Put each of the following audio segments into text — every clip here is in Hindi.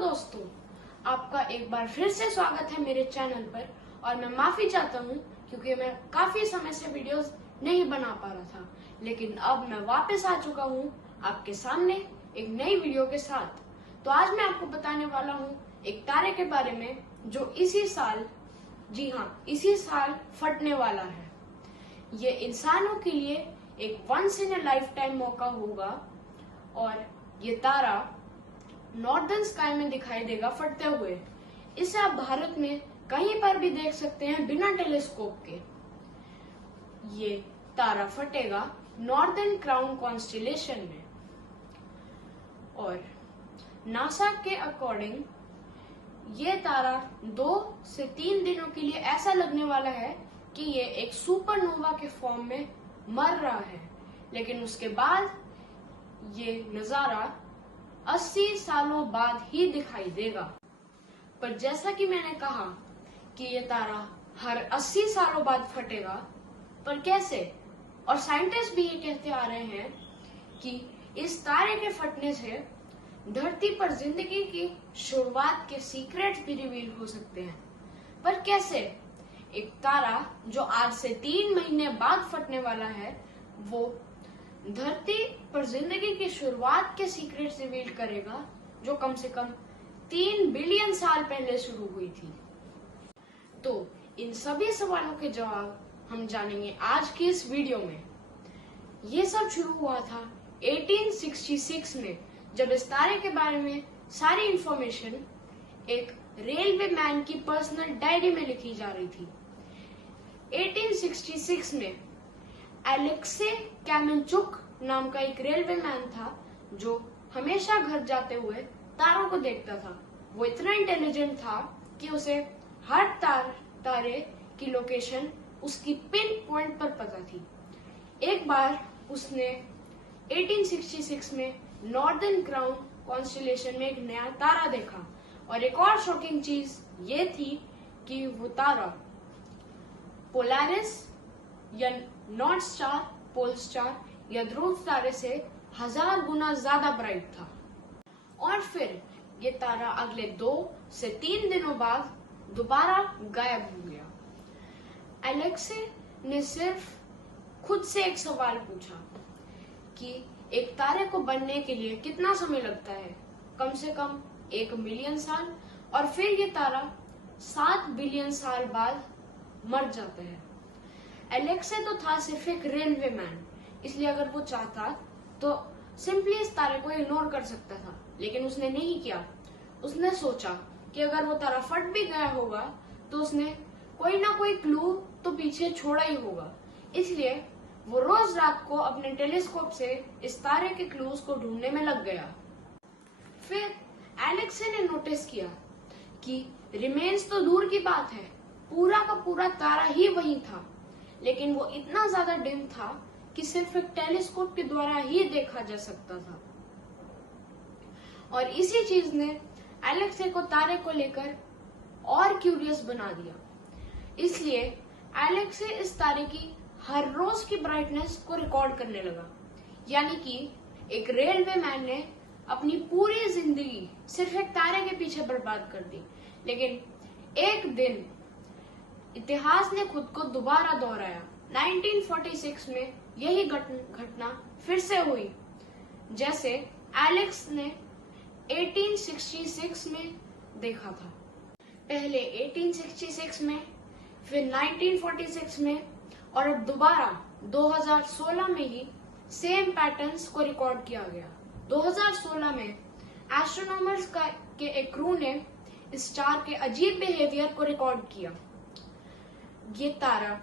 दोस्तों, आपका एक बार फिर से स्वागत है मेरे चैनल पर। और मैं माफी चाहता हूँ क्योंकि मैं काफी समय से वीडियोस नहीं बना पा रहा था, लेकिन अब मैं वापस आ चुका हूँ आपके सामने एक नई वीडियो के साथ। तो आज मैं आपको बताने वाला हूँ एक तारे के बारे में जो इसी साल, जी हाँ, इसी साल फटने वाला है। ये इंसानों के लिए एक once in a lifetime मौका होगा और ये तारा नॉर्दर्न स्काई में दिखाई देगा फटते हुए। इसे आप भारत में कहीं पर भी देख सकते हैं बिना टेलीस्कोप के। ये तारा फटेगा नॉर्दर्न क्राउन कॉन्स्टेलेशन में। और नासा के अकॉर्डिंग ये तारा 2 से 3 दिनों के लिए ऐसा लगने वाला है कि ये एक सुपरनोवा के फॉर्म में मर रहा है, लेकिन उसके बाद ये नजारा 80 सालों बाद ही दिखाई देगा। पर जैसा कि मैंने कहा कि ये तारा हर 80 सालों बाद फटेगा, पर कैसे? और साइंटिस्ट भी ये कहते आ रहे हैं कि इस तारे के फटने से धरती पर जिंदगी की शुरुआत के सीक्रेट्स भी रिवील हो सकते हैं। पर कैसे? एक तारा जो आज से 3 महीने बाद फटने वाला है, वो धरती पर जिंदगी की शुरुआत के सीक्रेट्स रिवील करेगा जो कम से कम 3 बिलियन साल पहले शुरू हुई थी। तो इन सभी सवालों के जवाब हम जानेंगे आज की इस वीडियो में। ये सब शुरू हुआ था 1866 में, जब इस तारे के बारे में सारी इंफॉर्मेशन एक रेलवे मैन की पर्सनल डायरी में लिखी जा रही थी। 1866 में एलेक्से कैमेंचुक नाम का एक रेलवे मैन था जो हमेशा घर जाते हुए तारों को देखता था। वो इतना इंटेलिजेंट था कि उसे हर तारे की लोकेशन उसकी पिन पॉइंट पर पता थी। एक बार उसने 1866 में नॉर्दर्न क्राउन कॉन्स्टेलेशन में एक नया तारा देखा। और एक और शॉकिंग चीज ये थी कि वो तारा पोलारिस या नॉर्थ स्टार, पोल स्टार या ध्रुव तारे से 1000 गुना ज्यादा ब्राइट था। और फिर ये तारा अगले 2 से 3 दिनों बाद दोबारा गायब हो गया। एलेक्से ने सिर्फ खुद से एक सवाल पूछा कि एक तारे को बनने के लिए कितना समय लगता है? कम से कम 1 मिलियन साल। और फिर ये तारा 7 बिलियन साल बाद मर जाता है। एलेक्से तो था सिर्फ एक रेलवे मैन, इसलिए अगर वो चाहता तो सिंपली इस तारे को इग्नोर कर सकता था, लेकिन उसने नहीं किया। उसने सोचा कि अगर वो तारा फट भी गया होगा तो उसने कोई ना कोई क्लू तो पीछे छोड़ा ही होगा। इसलिए वो रोज रात को अपने टेलीस्कोप से इस तारे के क्लूज को ढूंढने में लग गया। फिर एलेक्से ने नोटिस किया कि रिमेन्स तो दूर की बात है, पूरा का पूरा तारा ही वही था, लेकिन वो इतना ज्यादा डिम था कि सिर्फ एक टेलीस्कोप के द्वारा ही देखा जा सकता था। और इसी चीज ने एलेक्से को तारे को लेकर और क्यूरियस बना दिया। इसलिए एलेक्से इस तारे की हर रोज की ब्राइटनेस को रिकॉर्ड करने लगा। यानी कि एक रेलवे मैन ने अपनी पूरी जिंदगी सिर्फ एक तारे के पीछे बर्बाद कर दी, लेकिन एक दिन इतिहास ने खुद को दोबारा दोहराया। 1946 में यही घटना फिर से हुई, जैसे एलेक्स ने 1866 में देखा था। पहले 1866 में, फिर 1946 में, और अब दोबारा 2016 में ही सेम पैटर्न्स को रिकॉर्ड किया गया। 2016 में एस्ट्रोनॉमर्स के एक क्रू ने इस स्टार के अजीब बिहेवियर को रिकॉर्ड किया। ये तारा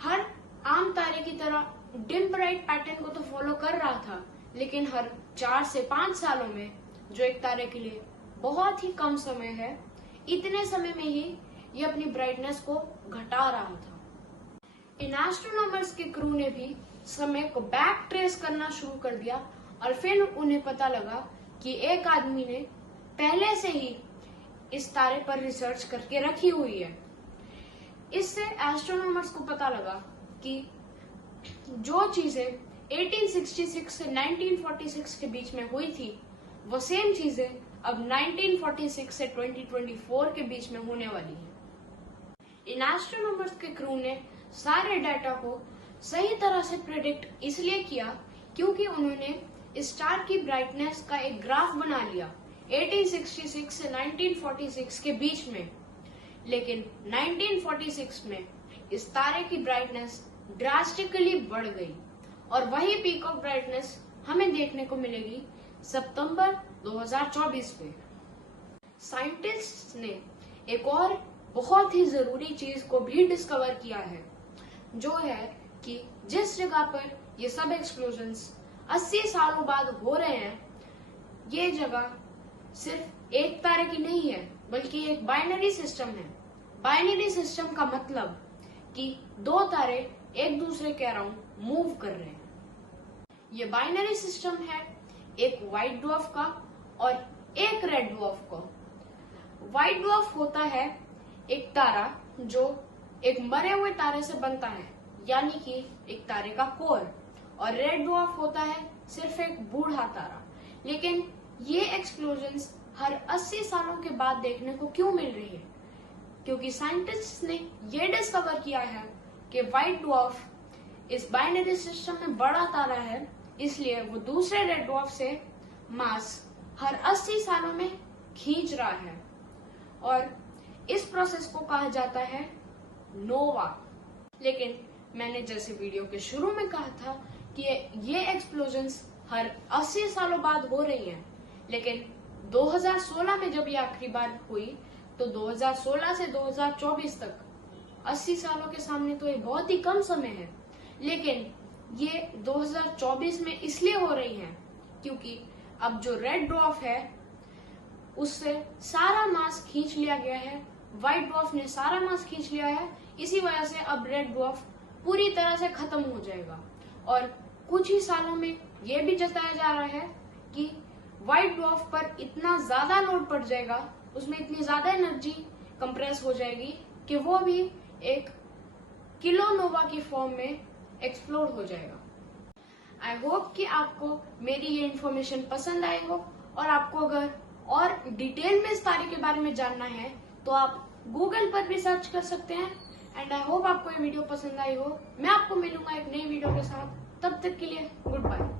हर आम तारे की तरह डिम ब्राइट पैटर्न को तो फॉलो कर रहा था, लेकिन हर 4 से 5 सालों में, जो एक तारे के लिए बहुत ही कम समय है, इतने समय में ही ये अपनी ब्राइटनेस को घटा रहा था। इन एस्ट्रोनॉमर्स के क्रू ने भी समय को बैक ट्रेस करना शुरू कर दिया और फिर उन्हें पता लगा कि एक आदमी ने पहले से ही इस तारे पर रिसर्च करके रखी हुई है। इससे एस्ट्रोनॉमर्स को पता लगा कि जो चीजें 1866 से 1946 के बीच में हुई थी, वो सेम चीजें अब 1946 से 2024 के बीच में होने वाली है। इन एस्ट्रोनॉमर्स के क्रू ने सारे डाटा को सही तरह से प्रेडिक्ट इसलिए किया क्योंकि उन्होंने स्टार की ब्राइटनेस का एक ग्राफ बना लिया 1866 से 1946 के बीच में। लेकिन 1946 में इस तारे की ब्राइटनेस ड्रास्टिकली बढ़ गई और वही पीक ऑफ ब्राइटनेस हमें देखने को मिलेगी सितंबर 2024 में। साइंटिस्ट्स ने एक और बहुत ही जरूरी चीज को भी डिस्कवर किया है, जो है कि जिस जगह पर ये सब एक्सप्लोजन्स 80 सालों बाद हो रहे हैं, ये जगह सिर्फ एक तारे की नहीं है बल्कि एक बाइनरी सिस्टम है। बाइनरी सिस्टम का मतलब कि दो तारे एक दूसरे के अराउंड मूव कर रहे हैं। ये बाइनरी सिस्टम है एक व्हाइट ड्वार्फ का और एक रेड ड्वार्फ का। व्हाइट ड्वार्फ होता है एक तारा जो एक मरे हुए तारे से बनता है, यानी कि एक तारे का कोर, और रेड ड्वार्फ होता है सिर्फ एक बूढ़ा तारा। लेकिन ये एक्सप्लोजन्स हर 80 सालों के बाद देखने को क्यों मिल रही है? क्योंकि साइंटिस्ट्स ने ये डिस्कवर किया है कि व्हाइट ड्वार्फ इस बाइनरी सिस्टम में बड़ा तारा है, इसलिए वो दूसरे रेड ड्वार्फ से मास हर 80 सालों में खींच रहा है और इस प्रोसेस को कहा जाता है नोवा। लेकिन मैंने जैसे वीडियो के शुरू में कहा था कि ये एक्सप्लोजन्स हर 80 सालों बाद हो रही हैं, लेकिन 2016 में जब ये आखिरी बार हुई तो 2016 से 2024 तक 80 सालों के सामने तो ये बहुत ही कम समय है। लेकिन ये 2024 में इसलिए हो रही हैं क्योंकि अब जो रेड ड्वार्फ है उससे सारा मास खींच लिया गया है, व्हाइट ड्वार्फ ने सारा मास खींच लिया है। इसी वजह से अब रेड ड्वार्फ पूरी तरह से खत्म हो जाएगा और कुछ ही सालों में ये भी जताया जा रहा है कि व्हाइट ड्वार्फ पर इतना ज्यादा लोड पड़ जाएगा, उसमें इतनी ज्यादा एनर्जी कंप्रेस हो जाएगी कि वो भी एक किलोनोवा की फॉर्म में एक्सप्लोड हो जाएगा। आई होप कि आपको मेरी ये इन्फॉर्मेशन पसंद आई हो और आपको अगर और डिटेल में इस तारे के बारे में जानना है तो आप गूगल पर भी सर्च कर सकते हैं। एंड आई होप आपको ये वीडियो पसंद आई हो। मैं आपको मिलूंगा एक नई वीडियो के साथ, तब तक के लिए गुड बाय।